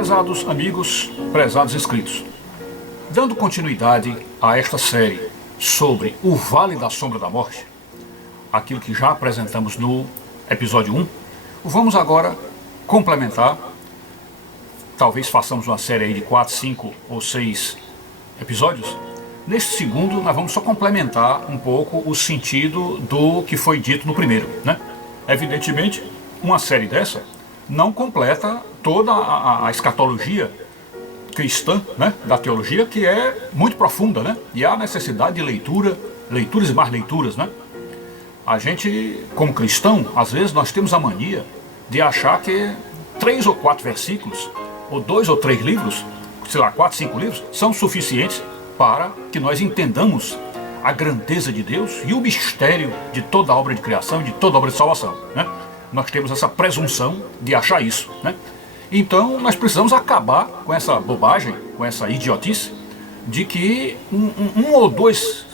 Prezados amigos, prezados inscritos, dando continuidade a esta série sobre o Vale da Sombra da Morte, aquilo que já apresentamos no episódio 1, vamos agora complementar. Talvez façamos uma série aí de 4, 5 ou 6 episódios. Neste segundo, nós vamos só complementar um pouco o sentido do que foi dito no primeiro, né? Evidentemente, uma série dessa não completa toda a escatologia cristã, né, da teologia, que é muito profunda, né? E há necessidade de leituras e mais leituras, né? A gente, como cristão, às vezes nós temos a mania de achar que 3 ou 4 versículos, ou 2 ou 3 livros, sei lá, 4, 5 livros, são suficientes para que nós entendamos a grandeza de Deus e o mistério de toda a obra de criação, de toda a obra de salvação, né? Nós temos essa presunção de achar isso, né? Então nós precisamos acabar com essa bobagem, com essa idiotice de que uma ou duas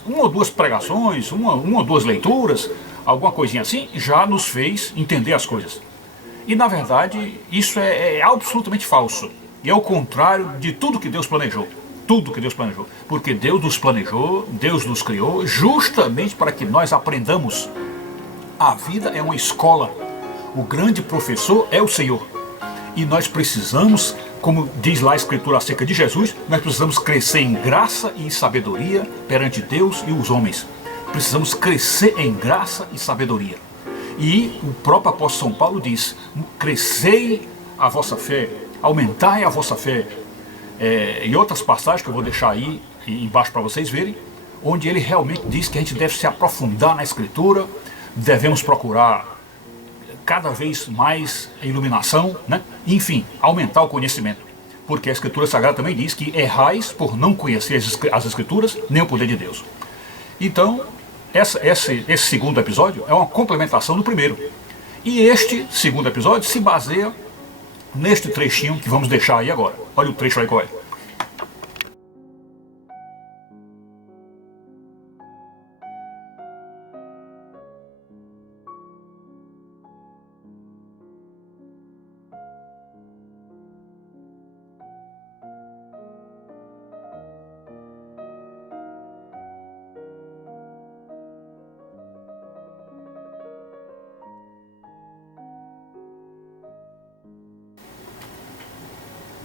pregações, uma ou duas leituras, alguma coisinha assim, já nos fez entender as coisas. E na verdade isso é absolutamente falso. E é o contrário de tudo que Deus planejou. Tudo que Deus planejou. Porque Deus nos planejou, Deus nos criou justamente para que nós aprendamos. A vida é uma escola. O grande professor é o Senhor. E nós precisamos, como diz lá a Escritura acerca de Jesus, nós precisamos crescer em graça e em sabedoria perante Deus e os homens. Precisamos crescer em graça e sabedoria. E o próprio apóstolo São Paulo diz: crescei a vossa fé, aumentai a vossa fé. E outras passagens que eu vou deixar aí embaixo para vocês verem, onde ele realmente diz que a gente deve se aprofundar na Escritura, devemos procurar cada vez mais iluminação, né? Enfim, aumentar o conhecimento. Porque a Escritura Sagrada também diz que errais por não conhecer as Escrituras, nem o poder de Deus. Então, esse segundo episódio é uma complementação do primeiro. E este segundo episódio se baseia neste trechinho que vamos deixar aí agora. Olha o trecho aí qual é.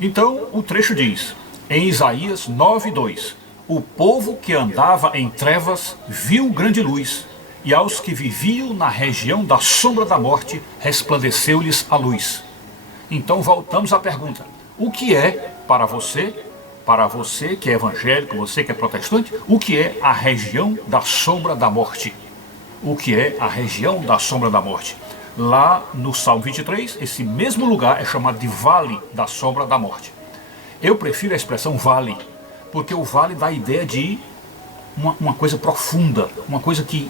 Então o trecho diz, em Isaías 9:2, o povo que andava em trevas viu grande luz, e aos que viviam na região da sombra da morte resplandeceu-lhes a luz. Então voltamos à pergunta, o que é para você que é evangélico, você que é protestante, o que é a região da sombra da morte? O que é a região da sombra da morte? Lá no Salmo 23, esse mesmo lugar é chamado de Vale da Sombra da Morte. Eu prefiro a expressão vale, porque o vale dá a ideia de uma coisa profunda, uma coisa que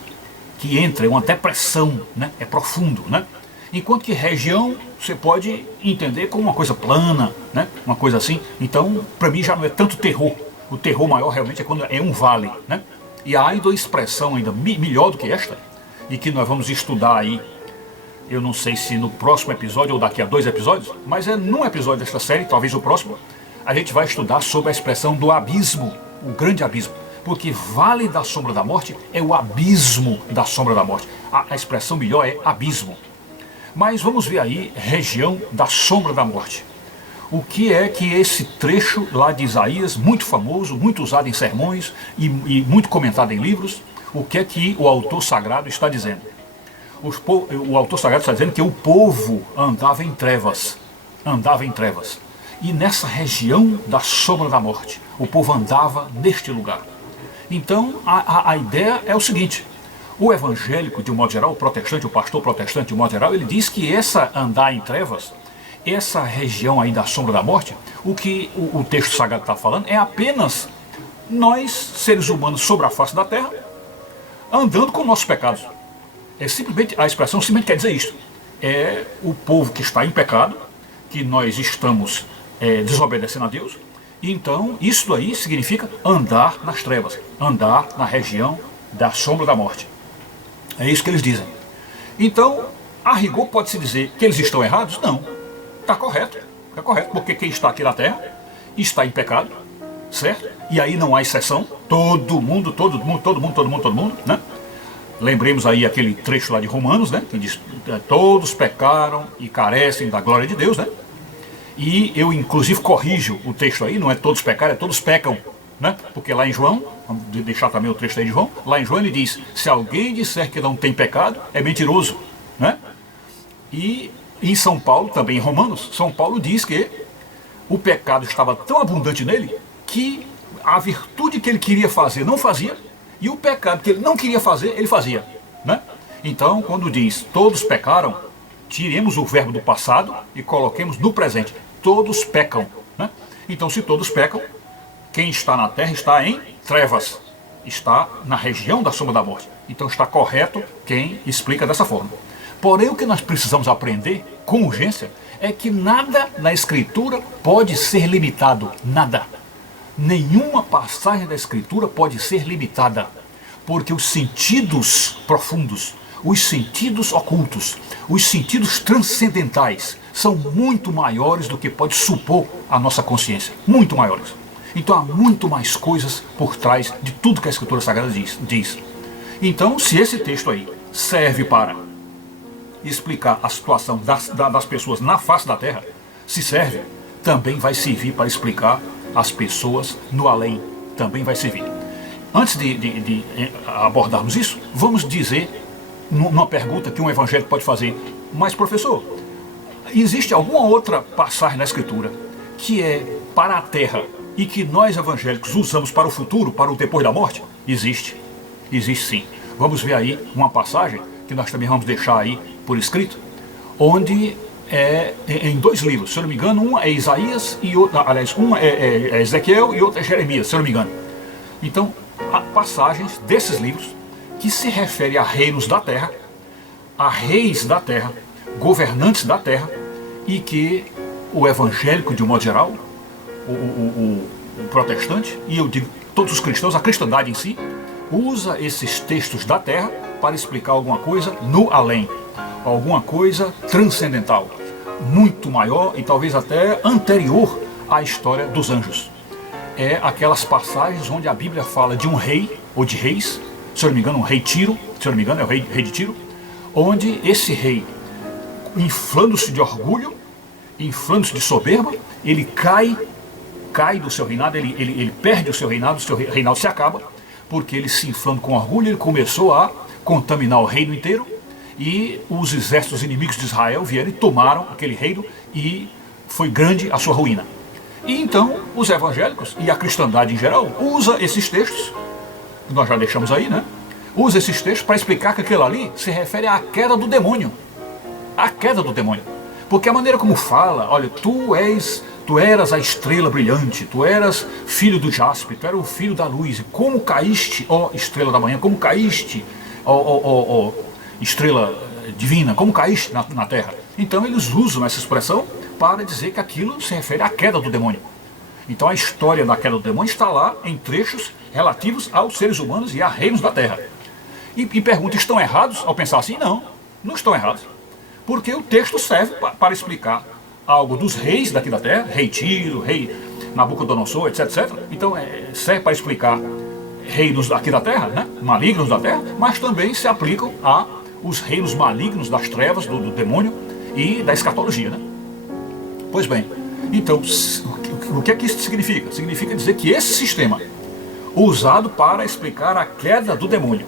entra, uma depressão, né? É profundo, né? Enquanto que região você pode entender como uma coisa plana, né? Uma coisa assim. Então, para mim já não é tanto terror. O terror maior realmente é quando é um vale, né? E há ainda uma expressão ainda melhor do que esta, e que nós vamos estudar aí. Eu não sei se no próximo episódio ou daqui a 2 episódios, mas é num episódio desta série, talvez o próximo, a gente vai estudar sobre a expressão do abismo, o grande abismo. Porque Vale da Sombra da Morte é o abismo da sombra da morte. A expressão melhor é abismo. Mas vamos ver aí, região da sombra da morte. O que é que esse trecho lá de Isaías, muito famoso, muito usado em sermões e muito comentado em livros, o que é que o autor sagrado está dizendo? O autor sagrado está dizendo que o povo andava em trevas. E nessa região da sombra da morte, o povo andava neste lugar. Então a ideia é o seguinte, o evangélico de um modo geral, o protestante, o pastor protestante de um modo geral, ele diz que essa andar em trevas, essa região aí da sombra da morte, o que o texto sagrado está falando é apenas nós, seres humanos sobre a face da terra, andando com nossos pecados. A expressão simplesmente quer dizer isto. É o povo que está em pecado, que nós estamos desobedecendo a Deus. E então isso aí significa andar nas trevas, andar na região da sombra da morte. É isso que eles dizem. Então, a rigor pode-se dizer que eles estão errados? Não, está correto. É correto, porque quem está aqui na terra está em pecado, certo? E aí não há exceção, todo mundo, né? Lembremos aí aquele trecho lá de Romanos, né? Que diz, todos pecaram e carecem da glória de Deus, né? E eu inclusive corrijo o texto aí, não é todos pecaram, é todos pecam, né? Porque lá em João, vamos deixar também o trecho aí de João, lá em João ele diz, se alguém disser que não tem pecado, é mentiroso, né? E em São Paulo, também em Romanos, São Paulo diz que o pecado estava tão abundante nele que a virtude que ele queria fazer não fazia, e o pecado que ele não queria fazer, ele fazia, né? Então, quando diz todos pecaram, tiremos o verbo do passado e coloquemos no presente. Todos pecam, né? Então, se todos pecam, quem está na terra está em trevas, está na região da sombra da morte. Então está correto quem explica dessa forma. Porém, o que nós precisamos aprender com urgência é que nada na Escritura pode ser limitado. Nada. Nenhuma passagem da Escritura pode ser limitada. Porque os sentidos profundos, os sentidos ocultos, os sentidos transcendentais são muito maiores do que pode supor a nossa consciência. Muito maiores. Então há muito mais coisas por trás de tudo que a Escritura Sagrada diz. Então, se esse texto aí serve para explicar a situação das pessoas na face da terra, se serve, também vai servir para explicar as pessoas no além. Também vai servir. Antes de abordarmos isso, vamos dizer, numa pergunta que um evangélico pode fazer, mas professor, existe alguma outra passagem na Escritura que é para a terra e que nós evangélicos usamos para o futuro, para o depois da morte? Existe. Existe sim. Vamos ver aí uma passagem que nós também vamos deixar aí por escrito, onde é em dois livros, se eu não me engano, uma é Isaías e outra, aliás, uma é Ezequiel e outra é Jeremias, se eu não me engano. Então, há passagens desses livros que se referem a reinos da terra, a reis da terra, governantes da terra, e que o evangélico, de um modo geral, o protestante, e eu digo todos os cristãos, a cristandade em si, usa esses textos da terra para explicar alguma coisa no além, alguma coisa transcendental, muito maior e talvez até anterior à história dos anjos. É aquelas passagens onde a Bíblia fala de um rei, ou de reis, se eu não me engano, um rei Tiro, se eu não me engano é o rei de Tiro, onde esse rei, inflando-se de orgulho, inflando-se de soberba, ele cai do seu reinado, ele perde o seu reinado se acaba, porque ele se inflando com orgulho, ele começou a contaminar o reino inteiro, e os exércitos inimigos de Israel vieram e tomaram aquele reino, e foi grande a sua ruína. E então os evangélicos e a cristandade em geral usa esses textos, que nós já deixamos aí, né? Usa esses textos para explicar que aquilo ali se refere à queda do demônio. A queda do demônio. Porque a maneira como fala, olha, tu eras a estrela brilhante, tu eras filho do jaspe, tu eras o filho da luz, e como caíste, ó estrela da manhã, como caíste, ó estrela divina, como caíste na terra. Então eles usam essa expressão para dizer que aquilo se refere à queda do demônio. Então a história da queda do demônio está lá em trechos relativos aos seres humanos e a reinos da terra. E pergunta, estão errados ao pensar assim? Não, não estão errados. Porque o texto serve para explicar algo dos reis daqui da terra, rei Tiro, rei Nabucodonosor, etc. Então serve para explicar reinos aqui da terra, né? Malignos da terra, mas também se aplicam aos reinos malignos das trevas, do demônio e da escatologia, né? Pois bem, então o que é que isso significa? Significa dizer que esse sistema usado para explicar a queda do demônio,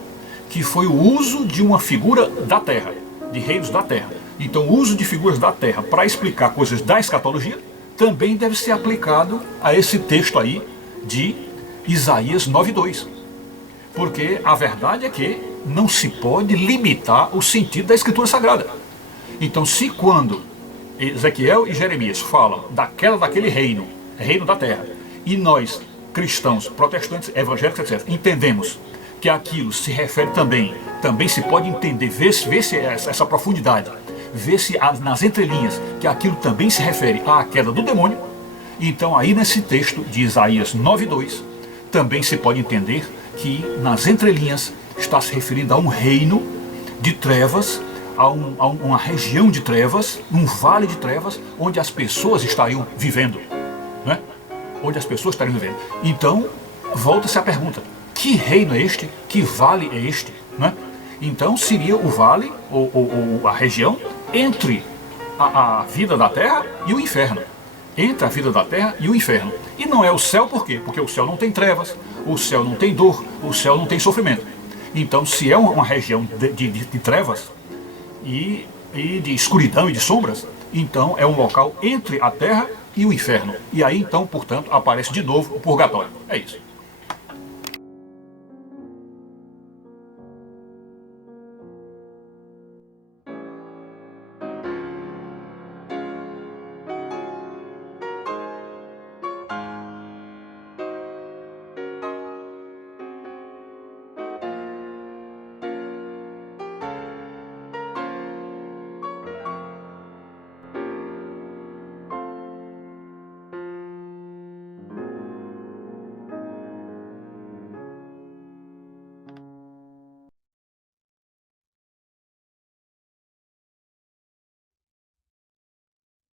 que foi o uso de uma figura da terra, de reinos da terra. Então o uso de figuras da terra para explicar coisas da escatologia também deve ser aplicado a esse texto aí de Isaías 9:2. Porque a verdade é que não se pode limitar o sentido da Escritura Sagrada. Então se quando Ezequiel e Jeremias falam daquele reino da terra, e nós, cristãos, protestantes, evangélicos, etc., entendemos que aquilo se refere também se pode entender, ver se essa profundidade, ver se nas entrelinhas que aquilo também se refere à queda do demônio, então aí nesse texto de Isaías 9:2, também se pode entender que nas entrelinhas está se referindo a um reino de trevas, a uma região de trevas, um vale de trevas, onde as pessoas estariam vivendo, né? Onde as pessoas estariam vivendo. Então, volta-se a pergunta, que reino é este? Que vale é este? Né? Então, seria o vale, ou a região, entre a vida da terra e o inferno. Entre a vida da terra e o inferno. E não é o céu por quê? Porque o céu não tem trevas, o céu não tem dor, o céu não tem sofrimento. Então, se é uma região de trevas e de escuridão e de sombras, então é um local entre a terra e o inferno. E aí, então, portanto, aparece de novo o purgatório. É isso.